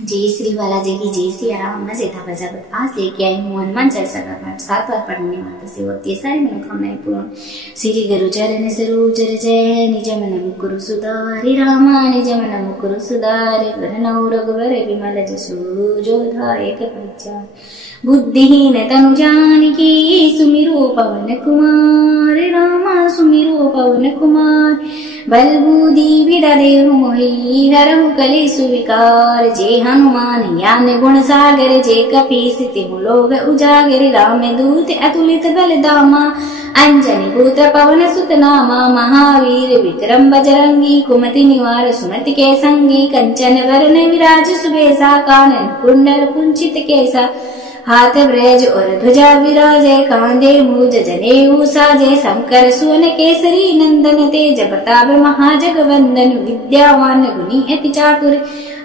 जय श्री बालाजी की जय श्री राम। मैं जेठा प्रजापत आज लेके आई हूँ हनुमान चालीसा का पाठ 7 बार पढ़ने माता से होती है सारी मनोकामनाएं पूर्ण। श्री गुरु चरण सरोजर जय निज मन मुकुरु सुधारि रामा निज मन मुकुरु सुधारि वरनौ रघुवर विमल जसु जो धायक प्रचार। बुद्धिहीन तनु जानकी सुमिरो पवन कुमार रामा सुमिरो पवन कुमार। बल बुद्धि विद्या देहु मोहि हरहु कलेषु विकार। जय हनुमान ज्ञान गुण सागर जय कपीस तिहु लोक उजागर। राम दूत अतुलित बल धामा अंजनी पुत्र पवन सुत नामा। महावीर विक्रम बजरंगी कुमति निवार सुमति के संगी। कंचन वरण विराज सुबेसा कानन कुंडल कुंचित केसा। हाथ ब्रज और ध्वजा विराजे कांधे मूज जनेऊ साजे। शंकर सुवन केसरी नंदन तेज प्रताप महाजगवंदन। विद्यावान गुणी अति चातुर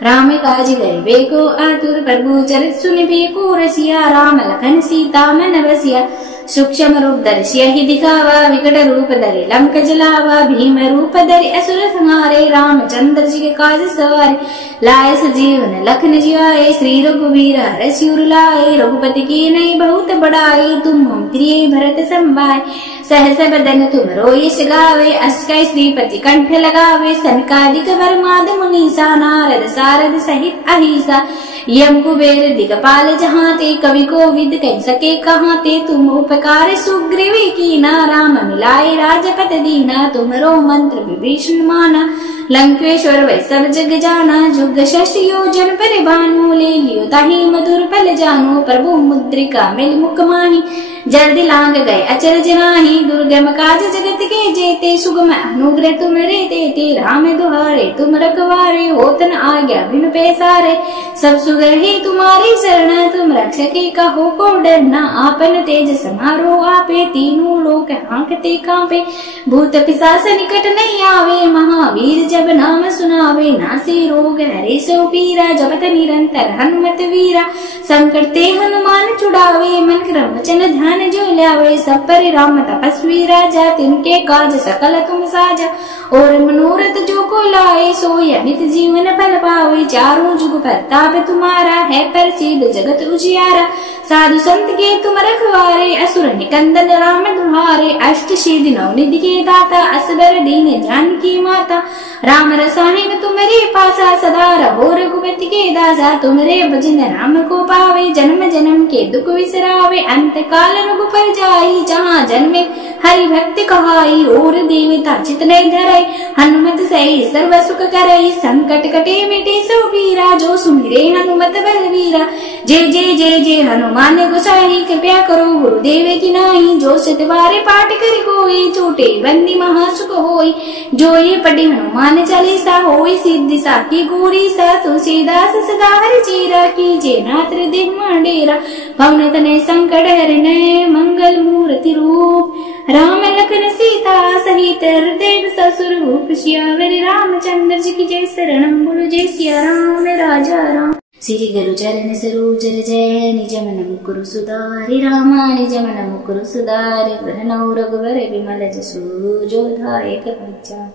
राम काज गरिबे को आतुर। प्रभु चरित सुनिबे को रसिया राम लखन सीता मन बसिया। सूक्ष्म रूप धरि ही दिखावा विकट रूप धरि लंक जलावा। भीम रूप धरि असुर संहारे रामचंद्र जी के काज सवारे। लाए सजीवन लखन जियाए श्री रघुवीर हरषि सिर लाए। रघुपति की नई बहुत बड़ाई तुम हम प्रिय भरत संभाय। सहस बदन तुम रोयस गावे अष्टै श्रीपति कंठ लगावे। सनकादिक वर्माद मुनीसा नारद सारद सहित अहिसा। यम कुबेर दिगपाल जहाते कवि को विद कह सके कहाते। तुम उपकार सुग्रीव कीना राम मिलाए राजपत दीना। तुमरो मंत्र विभीषण माना लंकेश्वर वै सब जग जाना। जुग शश योजन पर भानु ले लियो ताहि मधुर पल जानो। प्रभु मुद्रिका मिल मुख माही जल्दी लांग गए अचरज नाही। दुर्गम काज जगत के जेते सुगम अनुग्रह तुमरे देते। राम दुहारे तुम रखवारे होतन आज्ञा बिनु पैसारे। सब सुगर ही तुम्हारी शरण तुम रक्षके कहो को डरना। आपन तेज समारो आपे तीनों लोक हांकते कांपे। भूत पिशाच निकट नहीं आवे महावीर जब नाम सुनावे। नासे रोग हरे सो पीरा जपत निरंतर हनुमत वीरा। संकट ते हनुमान छुड़ावे मन क्रम वचन ध्यान जो ल्यावे। सब पर राम तपस्वी राजा तिनके काज सकल तुम साजा। और मनोरथ जो को लाए सोई अमित जीवन फल पावे। चारों जुग प्रताप तुम्हारा है प्रसिद्ध जगत उजियारा। साधु संत के तुम रखवारे असुर निकंदन राम दुहारे। अष्ट सिद्धि नौ निधि के दाता असबर दीन जानकी माता। राम रसायन तुम्हारे पासा सदा रहो रघुपति के दासा। तुम्हारे भजन राम को पावे जन्म जन्म के दुख विसरावे। अंत काल रघुपर जाई जहाँ जन्मे हरि भक्ति कहाई। और देवता चित नहीं धराई हनुमत सही सर्व सुख करई। संकट कटे मिटे सो पीरा जो सुमिरे हनुमत बलवीरा। जय जय जय जय हनुमान गोसाई कृपया करो गुरुदेव की नाई। जो सतवारे पाठ करि कोई छोटे बंदी महासुख होई। जो ये पढ़े हनुमान चालीसा होई सिद्धि साखी गौरी सा। तुलसीदास सदा हरि चेरा कीजे नाथ हृदय मंडेरा। पवन तनय संकट हरने मंगल मूर्ति रूप। राम लखन सीता सहित हृदय ससुर भूप। सियावर रामचंद्र जी की जय शरणम बोलो जय सिया राम राजा राम। श्री गुरु चरण सरोजर जय निज मन मुकुरु सुधारि रामा निज मन मुकुरु सुधारि वरनौ रघुवर विमल जसु जो धायक प्रचार।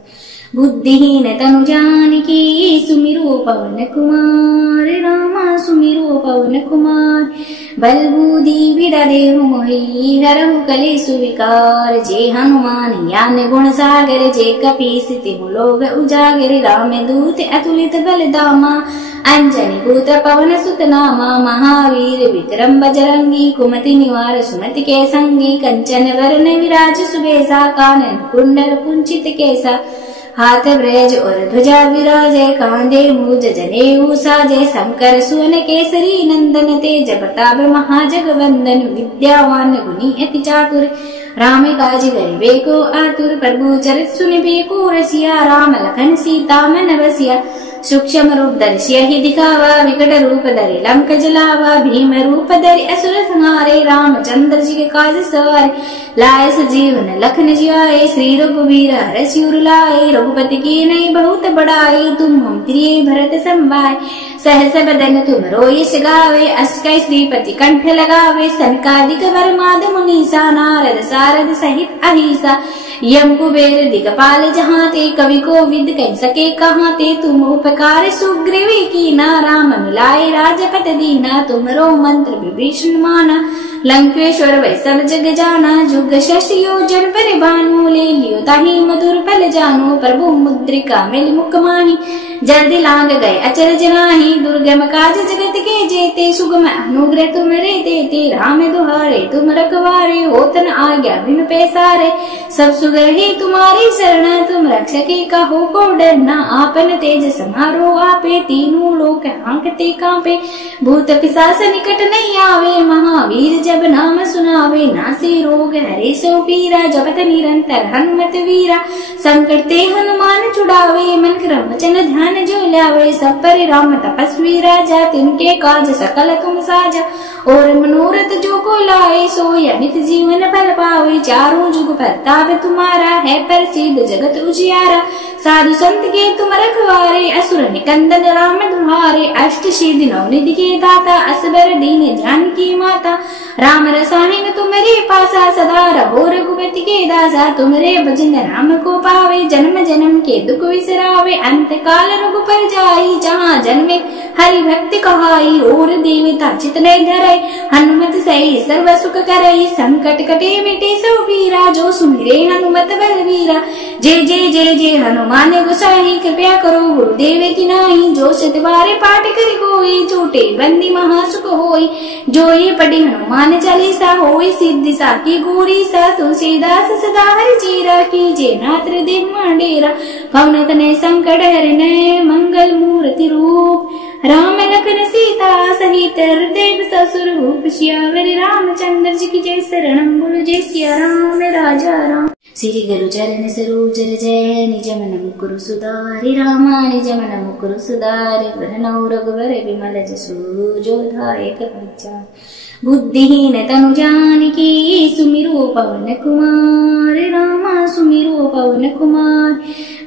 बुद्धिहीन तनु जानकी सुमिरो पवन कुमार रामा सुमिरो पवन कुमार। बल बुद्धि विद्या देहु मोहि हरहु कलेषु विकार। जय हनुमान ज्ञान गुण सागर जय कपीस तिहु लोक उजागर। राम दूत अतुलित बल धामा अंजनी पुत्र पवन सुत नामा। महावीर विक्रम बजरंगी कुमति निवार सुमति के संगी। कंचन वरण विराज सुबेसा कानन कुंडल कुंचित केसा। हाथ ब्रज और ध्वजा विराजे कांधे मूज जनेऊ साजे। शंकर सुवन केसरी नंदन तेज प्रताप महाजगवंदन। विद्यावान गुणी अति चातुर राम काज गरिबे को आतुर। प्रभु चरित सुनिबे को रसिया राम लखन सीता मन बसिया। सूक्ष्म रूप धरि ही दिखावा विकट रूप धरि लंक जलावा। भीम रूप धरि असुर संहारे रामचंद्र जी के काज सवारे। लाए सजीवन लखन जियाए श्री रघुवीर हरषि सिर लाए। रघुपति की नई बहुत बड़ाई तुम हम प्रिय भरत संभाय। सहस बदन तुम रोयस गावे अष्टै श्रीपति कंठ लगावे। सनकादिक वर्माद मुनीसा नारद सारद सहित अहिसा। यम कुबेर दिगपाल जहाते कवि को विद कह सके कहाते। तुम उपकार सुग्रीव कीना राम मिलाए राजपत दीना, तुमरो मंत्र विभीषण माना, लंकेश्वर वै सब जग जाना, जुग शश योजन पर भानु, ले लियो ताहि मधुर फल जानो, प्रभु मुद्रिका मिल मुख माही, जल्दी लांग गए अचरज नाही, दुर्गम काज जगत के जेते, सुगम अनुग्रह तुमरे देते, राम दुहारे तुम रखवारे, होतन आज्ञा बिन पैसारे, सब सुगर ही तुम्हारी शरण, तुम रक्षके कहो को डरना, आपन तेज समारो आपे, तीनों लोक हांकते कांपे, भूत पिशाच निकट नहीं आवे, महावीर जब नाम सुनावे, नासे रोग हरे सो पीरा, जपत निरंतर हनुमत वीरा, संकट ते हनुमान छुड़ावे, मन क्रम वचन ध्यान जो लावे, सब पर राम तपस्वी राजा, तिनके काज सकल तुम साजा, और मनोरथ जो को लाए, सोई अमित जीवन फल पावे, चारों जुग प्रताप तुम्हारा, है प्रसिद्ध जगत उजियारा, साधु संत के तुम रखवारे, असुर निकंदन राम दुहारे, अष्ट सिद्धि नवनिधि के दाता, असबर दीन जानकी माता, राम रसायन तुम्हारे पासा, सदा रहो रघुपति के दासा, तुम्हारे भजन राम को पावे, जन्म जन्म के दुख विसरावे, अंत काल रघुपर जाई, जहाँ जन्मे हरि भक्ति कहाई, और देवता चित नहीं धरई, हनुमत सही सर्व सुख करई, संकट कटे मिटे सब पीरा, जो सुमिरे हनुमत बलवीरा, जय जय जय जय हनुमान गोसाई, कृपया करो गुरुदेव की नाही, जो सतबारे पाठ करि कोई, छूटे बंदी महासुख होई, जो ये पढ़े हनुमान चालीसा, होई सिद्धि साकी गौरी सा, तुलसीदास सदा हरि चीरा, कीजे नाथ हृदय मांडेरा, पवन तनय संकट हरने, मंगल मूर्ति रूप, राम लखन सीता सहित हृदय ससुर भूप, सियावर रामचंद्र जी की जय, शरणम बोलो जय सिया राम राजा राम। श्री गुरु चरण सरोज रज, निज मन मुकुरु सुधारि, रामा निज मन मुकुरु सुधारि, वरनौ रघुवर विमल जसु, जो धायक प्रचार, बुद्धिहीन तनु जानकी, सुमिरो पवन कुमार, रामा सुमिरो पवन कुमार,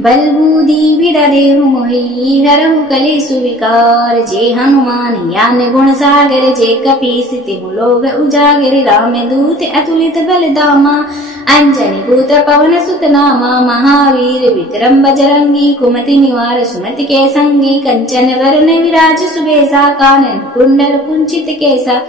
बल बुद्धि विद्या देहु मोहि, हरहु कलेषु विकार, जे हनुमान ज्ञान गुण सागर, जे कपीस तिहु लोक उजागर, राम दूत अतुलित बल धामा, अंजनी पुत्र पवन सुत नामा, महावीर विक्रम बजरंगी, कुमति निवार सुमति के संगी, कंचन वरन विराज सुबेसा, कानन कुंडल कुंचित केसा,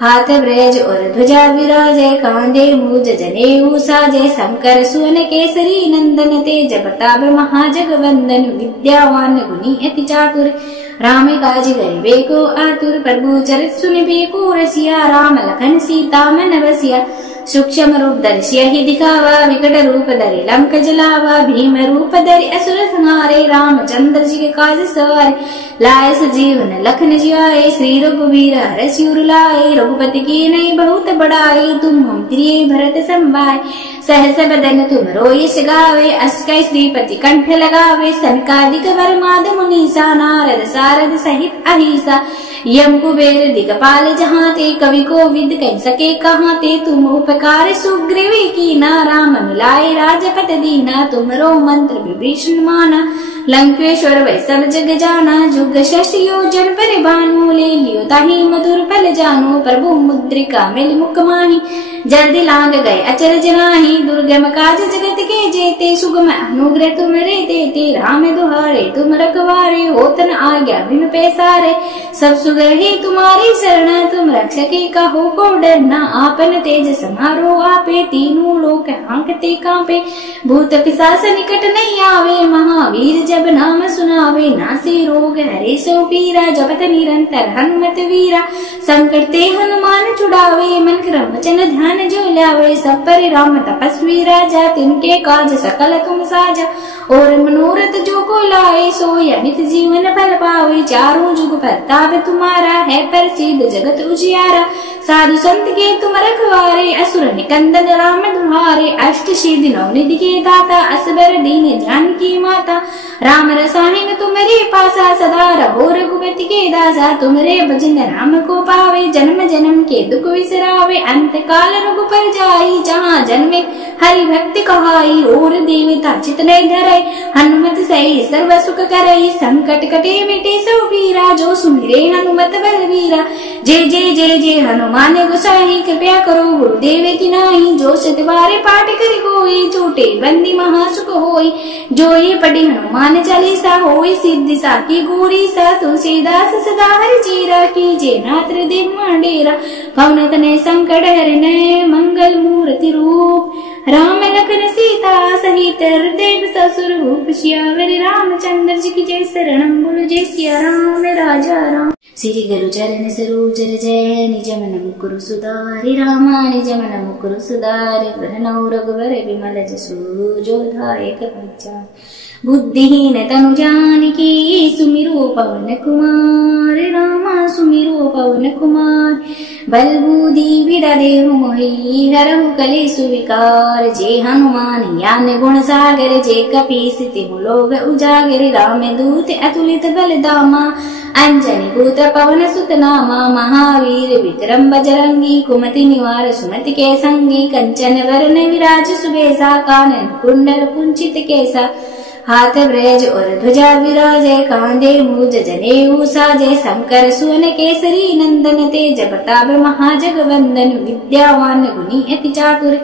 हाथ ब्रज और ध्वजा विराजे, कांधे मूज जनेऊ साजे, शंकर सुवन केसरी नंदन, तेज प्रताप महाजगवंदन, विद्यावान गुणी अति चातुर, राम काज करिबे को आतुर, प्रभु चरित सुनिबे को रसिया, राम लखन सीता मन बसिया, सूक्ष्म रूप धरि सियहि दिखावा, विकट रूप धरि लंक जलावा, भीम रूप धरि असुर संहारे, रामचंद्र जी के काज सवारे, लाए सजीवन लखन जियाए, श्री रघुवीर हरषि सिर लाए, रघुपति की नई बहुत बड़ाई, तुम हम प्रिय भरत संभाय, सहस बदन तुम रोयस गावे, अस्कै श्रीपति कंठ लगावे, सनकादिक वरमाद मुनीसा, नारद सारद सहित अहिसा, यम कुबेर दिगपाल जहाँ ते, कवि को विद कह सके कहाँ ते, तुम उपकार सुग्रीवी कीना, राम मिलाए राजपत दीना, तुमरो मंत्र विभीषण माना, लंकेश्वर वै सब जग जाना, जुग शश योजन पर भानु, ले लियो ताहि मधुर फल जानो, प्रभु मुद्रिका मिल मुख माही, जल्दी लांग गए अचरज नाही, दुर्गम काज जगत के जेते, सुगम अनुग्रह तुमरे देते, राम दुहारे तुम रखवारे, होतन आज्ञा बिन पैसारे, सब सुगर ही तुम्हारी शरण, तुम रक्षके कहो को डरना, आपन तेज समारो आपे, तीनों लोक हांकते कांपे, भूत पिशाच निकट नहीं आवे, महावीर जब नाम सुनावे, नासे रोग हरे सो पीरा, जपत निरंतर हनुमत वीरा, संकट ते हनुमान छुड़ावे, मन क्रम वचन ध्यान जो लावे, सब पर राम तपस्वी राजा, तिनके काज सकल तुम साजा, और मनोरथ जो को लाए, सोई अमित जीवन फल पावे, चारों जुग प्रताप तुम्हारा, है प्रसिद्ध जगत उजियारा, साधु संत के तुम रखवारे, असुर निकंदन राम दुहारे, अष्ट सिद्धि नवनिधि के दाता, असबर दीन जानकी माता, राम रसायन तुम्हारे पासा, सदा रहो रघुपति के दासा, तुम्हारे भजन राम को पावे, जन्म जन्म के दुख विसरावे, अंत काल रघुपर जाई, जहाँ जन्मे हरि भक्ति कहाई, और देवता चित नहीं धरई, हनुमत सही सर्व सुख करई, संकट कटे मिटे सब पीरा, जो सुमिरे हनुमत बलवीरा, जय जय जय जय हनुमान गोसाई, कृपया करो गुरुदेव की नाही, जो सतबारे पाठ करि कोई, छूटे बंदी महासुख होई, जो ये पढ़े हनुमान हनुमान चालीसा होई सिद्धि साकी गौरी सा तुलसीदास सदा हरि चीरा कीजे नाथ हृदय मंडेरा पवन तनय संकट हरने मंगल मूर्ति रूप राम लखन सीता सहित हृदय ससुर भूप सियावर रामचंद्र जी की जय शरणम बोलो जय सिया राम राजा राम। श्री गुरु चरण सरोज जय निज मन मुकुरु सुधारि रामा निज मन मुकुरु सुधारि वरनौ रघुवर विमल जसु जो धायक पंचा बुद्धिहीन तनु जानकी सुमिरो पवन कुमार रामा सुमिरो पवन कुमार बल बुद्धि विद्या देहु मोहि हरहु कलेषु विकार जे हनुमान ज्ञान गुण सागर जे कपीस तिहु लोक उजागर राम दूत अतुलित बल धामा अंजनी पुत्र पवन सुत नामा महावीर विक्रम बजरंगी कुमति निवार सुमति के संगी कंचन वरण विराज सुबेसा कानन कुंडल कुंचित केसा हाथ ब्रज और ध्वजा विराजे कांधे मूज जनेऊ साजे शंकर सुवन केसरी नंदन तेज प्रताप महाजगवंदन विद्यावान गुणी अति चातुर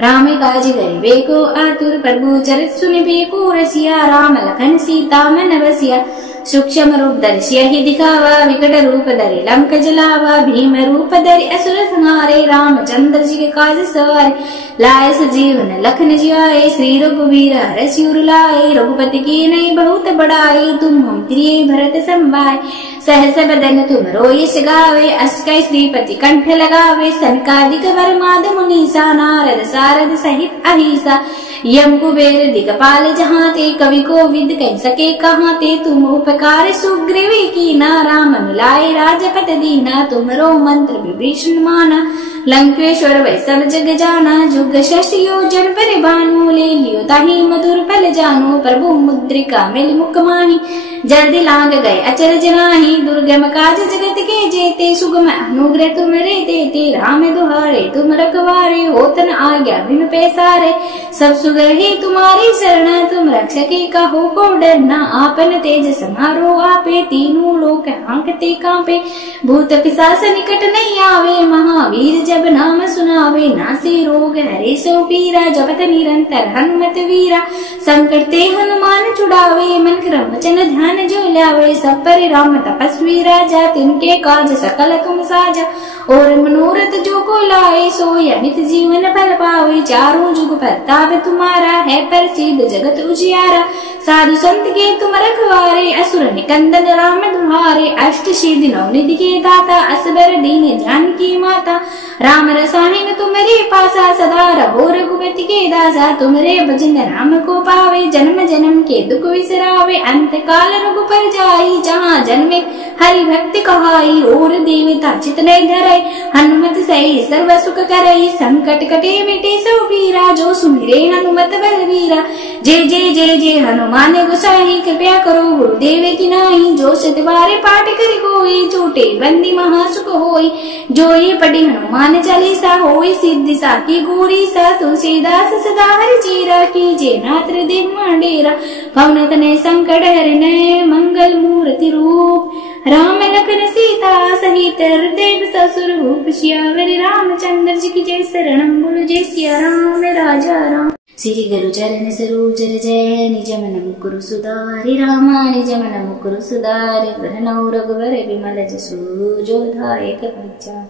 राम काज करिबे को आतुर प्रभु चरित सुनिबे को रसिया राम लखन सीता मन बसिया सूक्ष्म रूप धरि ही दिखावा विकट रूप धरि लंक जलावा भीम रूप धरि असुर संहारे रामचंद्र जी के काज सवारे लाए सजीवन लखन जियाए श्री रघुवीर हर सिर लाए रघुपति की नई बहुत बड़ाई तुम हम प्रिय भरत संभाय सहस बदन तुम रोयस गावे अस्कै श्रीपति कंठ लगावे सनकादिक वरमाद मुनीसा नारद सारद सहित अहिसा यम कुबेर दिगपाल जहाँ ते कवि को विद कह सके कहाँ ते तुम उपकार सुग्रीवी की ना राम मिलाए राजपत दीना तुमरो मंत्र विभीषण माना लंकेश्वर वै सब जग जाना जुग शशि योजन पर भानु ले लियो ताही मधुर पल जानो प्रभु मुद्रिका मिल मुख माही जल्दी लांग गए अचरज नाही दुर्गम काज जगत के जेते सुगम अनुग्रह तुमरे देते राम दुहारे तुम रखवारे होतन आज्ञा बिन पैसारे सब सुगर ही तुम्हारी शरण तुम रक्षके कहो को डरना आपन तेज समारो आपे तीनों लोक हांकते कांपे भूत पिशाच निकट नहीं आवे महावीर जब नाम सुनावे नासे रोग हरे सो पीरा जपत निरंतर हनुमत वीरा संकट ते हनुमान छुड़ावे मन क्रम वचन ध्यान जो लावे सब पर राम तपस्वी राजा तिनके काज सकल तुम साजा और मनोरथ जो को लाए सो अमित जीवन फल पावे चारों जुग प्रताप तुम्हारा है प्रसिद्ध जगत उजियारा साधु संत के तुम रखवारे असुर निकंदन राम तुम्हारे अष्ट सिद्धि नौ निधि के दाता असबर दीन जानकी माता राम रसायन तुम्हारे पासा सदा रहो रघुपति के दासा तुम्हारे भजन राम को पावे जन्म जन्म के दुख विसरावे अंत काल रघुपर जाई जहाँ जन्मे हरि भक्ति कहाई और देवता चित नहीं धराई हनुमत सही सर्व सुख करई संकट कटे मिटे सब पीरा जो सुमिरे हनुमत बलवीरा जय जय जय जय हनुमान गोसाई कृपया करो गुरुदेव की नाही जो सतवारे पाठ करि कोई झूठे बंदी महासुख होई जो ये पढ़ी हनुमान चालीसा होई सिद्धि साकी गौरी सा तुलसीदास सदा हरि चीरा कीजे नाथ हृदय मंडेरा पवन तनय संकट हरने मंगल मूर्ति रूप राम लखन सीता सहित हृदय ससुर भूप सियावर रामचंद्र जी की जय शरणम बोलो जय सिया राम राजा राम। श्री गुरु चरण सरोज जय निज मन मुकुरु सुधारि रामा निज मन मुकुरु सुधारि वरनौ रघुवर विमल जसु जो धायक पंचा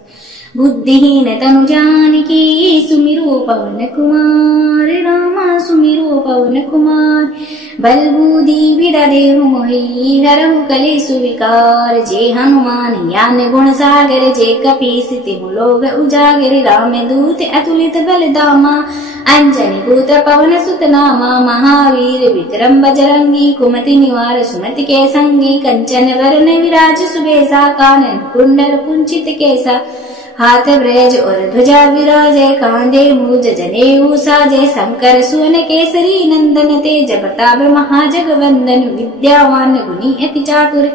बुद्धिहीन तनु जानकी सुमिरो पवन कुमार रामा सुमिरो पवन कुमार बल बुद्धि विद्या देहु मोहि हरहु कलेषु विकार जे हनुमान ज्ञान गुण सागर जे कपीस तिहु लोक उजागर राम दूत अतुलित बल धामा अंजनी पुत्र पवन सुत नामा महावीर विक्रम बजरंगी कुमति निवार सुमति के संगी कंचन वरण विराज सुबेसा कानन कुंडल कुंचित केसा हाथ ब्रज और ध्वजा विराजे कांधे मूज जनेऊ साजे शंकर सुवन केसरी नंदन तेज प्रताप महाजगवंदन विद्यावान गुणी अति चातुर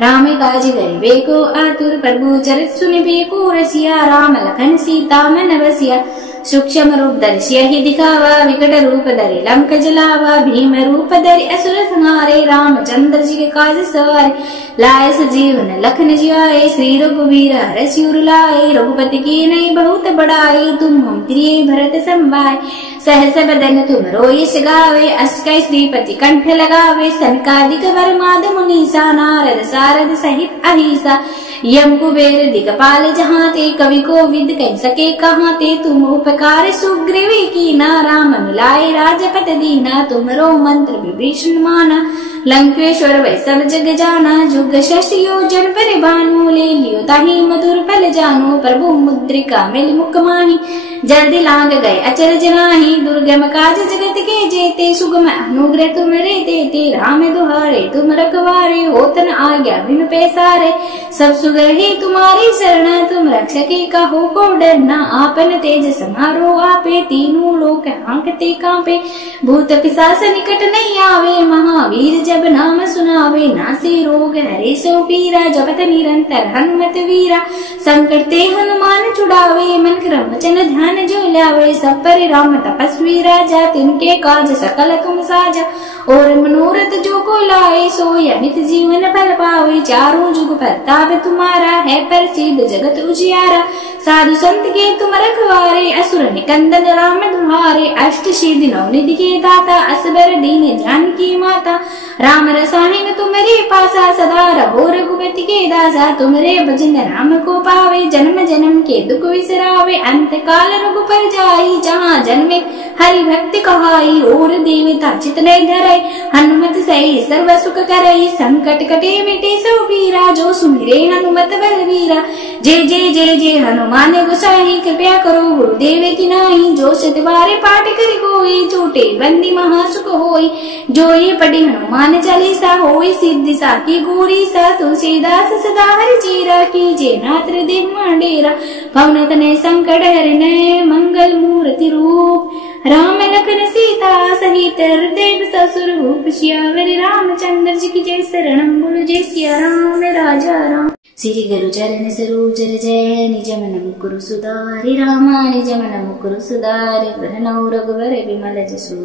राम काज करिबे को आतुर प्रभु चरित सुनिबे को रसिया राम लखन सीता मन बसिया सूक्ष्म रूप दर्शिय ही दिखावा विकट रूप धरि लंक जलावा भीम रूप धरि असुर संहारे रामचंद्र जी के काज सवारे लाए सजीवन लखन जियाए श्री रघुवीर हर सिर लाए रघुपति की नई बहुत बड़ाई तुम हम प्रिय भरत संभाय सहस बदन तुम रोयस गावे अस्कै श्रीपति कंठ लगावे सनकादिक वर माद मुनीसा नारद सारद सहित अहिसा यम कुबेर दिगपाल जहाँ ते कवि को विद कह सके कहाँ ते तुम उपकार सुग्रीवी की ना राम मिलाए राजपत दीना तुमरो मंत्र विभीषण माना लंकेश्वर वै सब जग जाना जुग शशि योजन पर भानु ले लियो ताही मधुर फल जानो प्रभु मुद्रिका मिल मुख माही जल्दी लांग गए अचरज नाही दुर्गम काज जगत के जेते सुगम अनुग्रह तुमरे देते राम दुहारे तुम रखवारे होतन आज्ञा बिन पैसारे सब सुगहि तुम्हारी शरण तुम रक्षके कहो को डरना आपन तेज समारो आपे तीनों लोक हांकते कांपे भूत पिशाच निकट नहीं आवे महावीर जब नाम सुनावे नासे रोग हरे सो पीरा जपत निरंतर हनुमत वीरा संकट ते हनुमान छुड़ावे मन क्रम वचन ध्यान जो लावे सब पर राम तपस्वी राजा तिनके काज सकल तुम साजा और मनोरथ जो को लाए सो अमित जीवन फल पावे चारों जुग प्रताप तुम्हारा है प्रसिद्ध जगत उजियारा साधु संत के तुम रखवारे असुर निकंदन राम तुम्हारे अष्ट सिद्धि नवनिधि के दाता असबर दीन जानकी माता राम रसायन तुम्हारे पासा सदा रहो रघुपति के दासा तुम्हारे भजन राम को पावे जन्म जन्म के दुख विसरावे अंत काल रघुपर जाई जहाँ जन्मे हरि भक्ति कहाई और देवता चित नहीं धराई हनुमत सही सर्व सुख करई संकट कटे मिटे सब पीरा जो सुमिरे हनुमत बलवीरा जय जय जय जय हनुमान गोसाई कृपया करो गुरुदेव की नाही जो सत बारे पाठ करि कोई छूटे बंदी महासुख होई जो ये पढ़े हनुमान चालीसा होई सिद्धि साकी गौरी सा तुलसीदास सदा हरि चीरा कीजे नात्र देव मांडेरा पवन तनय संकट हरने मंगल मूर्ति रूप राम लखन सीता सहित हृदय ससुर भूप सियावर रामचंद्र जी की जय शरणम बोलो जय सिया राम राजा राम श्री गुरु चरण सरोज जय निज मन मुकुरु सुधारि रामा निज मन मुकुरु सुधारि वरनौ रघुवर विमल जसु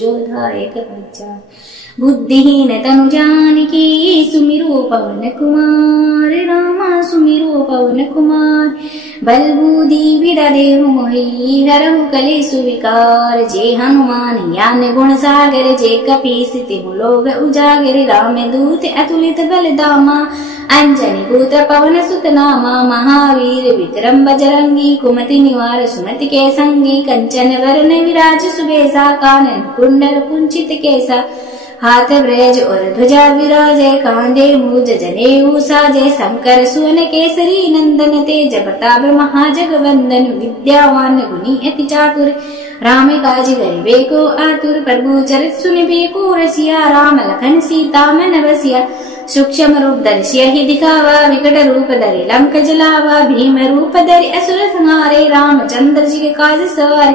जो धायक पंचा बुद्धिहीन तनु जानकी सुमिरो पवन कुमार रामा सुमिरो पवन कुमार बल बुद्धि विद्या देहु मोहि हरहु कलेषु विकार जे हनुमान ज्ञान गुण सागर जे कपीस तिहु लोग उजागर राम दूत अतुलित बल दामा अंजनी पुत्र पवन सुत नामा महावीर विक्रम बजरंगी कुमति निवार सुमति के संगी कंचन वरण विराज सुबेसा कानन कुंडल कुंचित केसा हाथ ब्रज और ध्वजा विराजे कांधे मूज जनेऊ साजे शंकर सुवन केसरी नंदन तेज प्रताप महाजगवंदन विद्यावान गुणी अति चातुर राम काज करिबे को आतुर प्रभु चरित सुनिबे को रसिया राम लखन सीता मन बसिया सूक्ष्म रूप दर्शिय ही दिखावा विकट रूप धरि लंक जलावा भीम रूप धरि असुर संहारे रामचंद्र जी के काज सवारे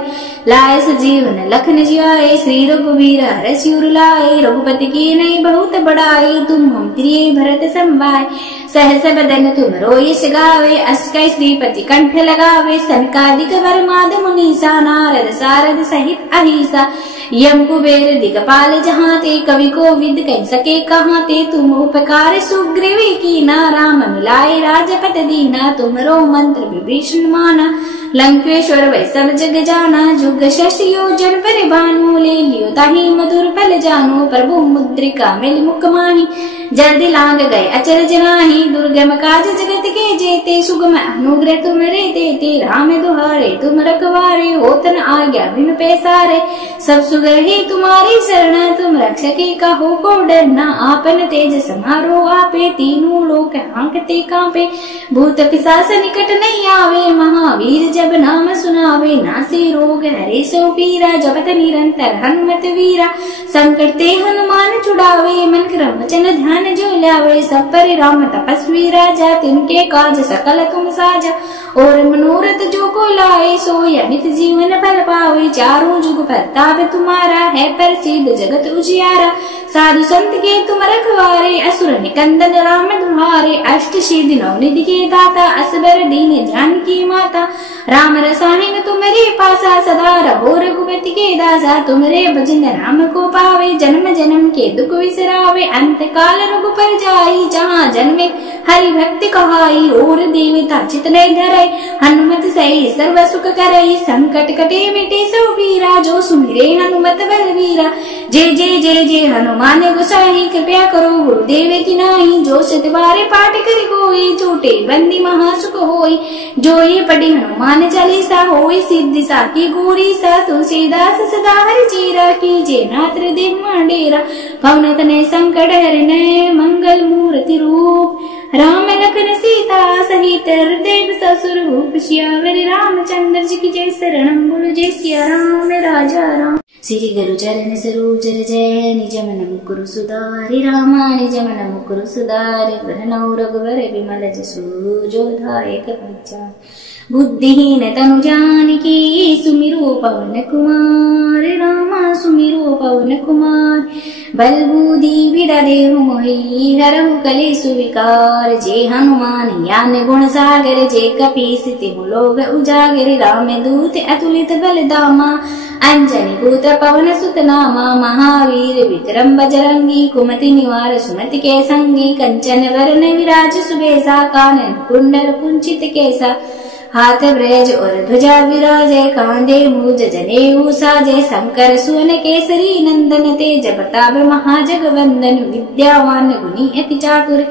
लाए सजीवन लखन जियाए श्री रघुवीर हर सिर लाए रघुपति की नई बहुत बड़ाई तुम हम प्रिय भरत संभाय सहस बदन तुम रोयस गावे अस्कै श्रीपति कंठ लगावे सनकादिक वर माद मुनीसा नारद सारद सहित अहिसा यम कुबेर दिगपाल जहाँ ते कवि को विद कह सके कहाँ ते तुम उपकार सुग्रीवी की ना राम मिलाए राजपत दीना तुमरो मंत्र विभीषण माना लंकेश्वर वै सब जग जाना जुग शशि योजन पर भानु ले लियो ताही मधुर फल जानो प्रभु मुद्रिका मिल मुख माही जल्दी लांग गए अचरज नाही दुर्गम काज जगत के जेते सुगम अनुग्रह तुमरे देते राम दुहारे तुम रखवारे होतन आज्ञा बिन पैसारे सब सुगहि तुम्हारी शरण तुम रक्षके कहो को डरना आपन तेज समारो आपे तीनों लोक हांकते कांपे भूत पिशाच निकट नहीं आवे महावीर जब नाम सुनावे नासे रोग हरे सो पीरा जपत निरंतर हनुमत वीरा संकट ते हनुमान छुड़ावे मन क्रम वचन ध्यान जो लावे सब पर राम तपस्वी राजा तिनके काज काज सकल तुम साजा। और मनोरथ जो को लाए सोई अमित जीवन फल पावे। चारों जुग प्रताप तुम्हारा है प्रसिद्ध जगत उजियारा। साधु संत के तुम रखवारे असुर निकंदन राम दुहारे। अष्ट सिद्धि नवनिधि के दाता असबर दीन जानकी माता। राम रसायन तुम्हारे पासा सदा रहो रघुपति के दासा। तुम्हारे भजन राम को पावे जन्म जन्म के दुख विसरावे। अंत काल रघुपर जाई जहाँ जन्मे हरि भक्ति कहाई। और देवता चित नहीं धरई हनुमत सही सर्व सुख करई। संकट कटे मिटे सब पीरा जो सुमिरे हनुमत बलवीरा। जय जय जय जय हनुमान गोसाई कृपया करो गुरुदेव की नाही। जो सत बारे पाठ करि कोई छूटे बंदी महासुख होई। जो ये पढ़े हनुमान चालीसा होई सिद्धि साकी गौरी सा। तुलसीदास सदा हरि चीरा कीजे नात्र देव मांडेरा। पवन तनय संकट हरने मंगल मूर्ति रूप। राम लखन सीता सहित हृदय ससुर भूप। सियावर रामचंद्र जी की जय शरणम बोलो जय सिया राम राजा राम। श्री गुरु चरण सरोज रज निज मन मुकुरु सुधारि। रामा निज मन मुकुरु सुधारि। वरनौ रघुवर विमल जसु जो दायक फलचारि। बुद्धिहीन तनु जानकी सुमिरो पवन कुमार। रामा सुमिरो पवन कुमार। बल बुद्धि विद्या देहु मोहि हरहु कलेषु विकार। जे हनुमान ज्ञान गुण सागर जे कपीस तिहु लोक उजागर। राम दूत अतुलित बल धामा अंजनी पुत्र पवन सुत नामा। महावीर विक्रम बजरंगी कुमति निवार सुमति के संगी। कंचन वरण विराज सुबेसा कानन कुंडल कुंचित केसा। हाथ ब्रज और ध्वजा विराजय कांधे मूज जनेऊ साजय। शंकर सुवन केसरी नंदन तेज प्रताप महाजगवंदन। विद्यावान गुणी अति चातुर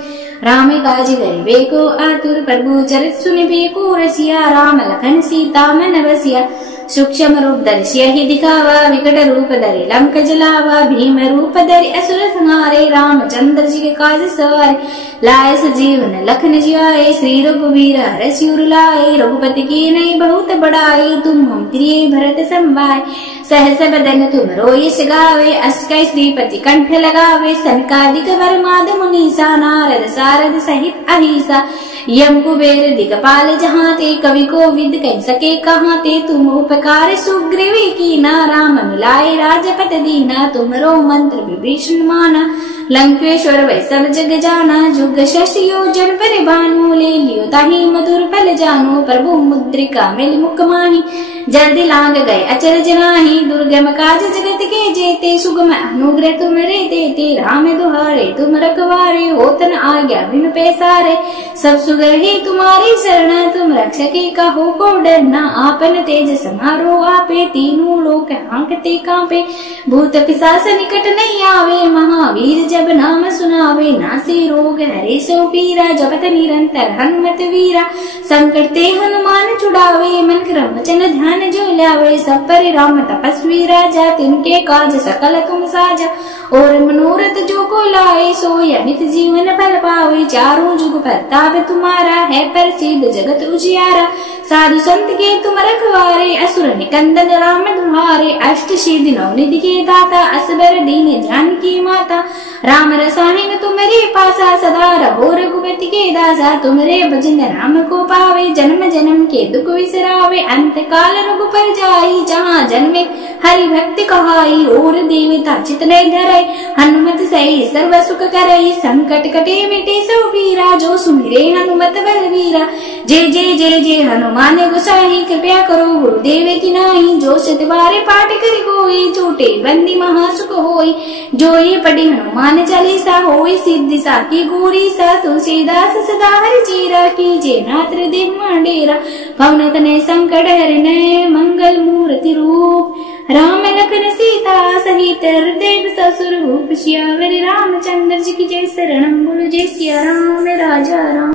राम काज करिबे को आतुर। प्रभु चरित सुनिबे को रसिया। राम लखन सीता मन बसिया। सूक्ष्म रूप धरि सियहि दिखावा। विकट रूप धरि लंक जलावा। भीम रूप धरि असुर संहारे। रामचंद्र जी के काज सवारे। लाए सजीवन लखन जियाए। श्री रघुवीर हरषि उर लाए। रघुपति की नई बहुत बड़ाई। तुम हम प्रिय भरत संभाय। सहस बदन तुम रोयस गावे। अस कै श्रीपति कंठ लगावे। सनकादिक वर माद मुनीसा। नारद सारद सहित अहिसा। यम कुबेर दिगपाल जहाँ ते। कवि को विद कह सके कहाँ ते। तुम उपकार सुग्रीव कीना। राम मिलाए राजपद दीना। तुमरो मंत्र विभीषण माना। लंकेश्वर वै सब जग जाना। जुग शशि योजन पर भानु। ले लियो ताहि मधुर फल जानो। प्रभु मुद्रिका मिल मुख माही। जल्दी लांग गए अचरज नाही। दुर्गम काज जगत के जेते। सुगम अनुग्रह तुमरे देते। राम दुहारे तुम रखवारे। होतन आज्ञा बिनु पैसारे। सब सुगर ही तुम्हारी शरण। तुम रक्षके कहो को डरना। आपन तेज समारो आपे। तीनों लोक हांकते कांपे। भूत पिशाच निकट नहीं आवे। महावीर जब नाम सुनावे। नासे रोग हरे सो पीरा। जपत निरंतर हनुमत वीरा। संकट ते हनुमान छुड़ावे। मन क्रम वचन ध्यान जो लावे। सब पर राम तपस्वी राजा। तिनके काज सकल तुम साजा। और मनोरथ जो को लाए सोई अमित जीवन फल पावे। चारों जुग प्रताप तुम्हारा है प्रसिद्ध जगत उजियारा। साधु संत के तुम रखवारे। असुर निकंदन राम दुहारे। अष्ट सिद्धि नवनिधि के दाता असबर दीन जानकी माता। राम रसायन तुम्हारे पासा सदा रहो रघुपति के दासा। तुम्हारे भजन राम को पावे जन्म जन्म के दुख विसरावे। अंत काल रघुपर जाई जहाँ जन्मे हरि भक्ति कहाई। और देवता चित नहीं धरई हनुमत सही सर्व सुख करई। संकट कटे मिटे सब पीरा जो सुमिरे हनुमत बलवीरा। जय जय जय जय हनुमान गोसाई कृपया करो गुरुदेव की नाही। जो सत बारे पाठ करि कोई छूटे बंदी महासुख होई। जो ये पढ़े हनुमान चालीसा होई सिद्धि साकी गौरी सा। तुलसीदास सदा हरि चीरा कीजे नात्र देव मांडेरा। पवन तनय संकट हरने मंगल मूर्ति रूप। राम लखन सीता सहित हृदय ससुर भूप। सियावर रामचंद्र जी की जय शरणम बोलो जय सिया राम राजा राम।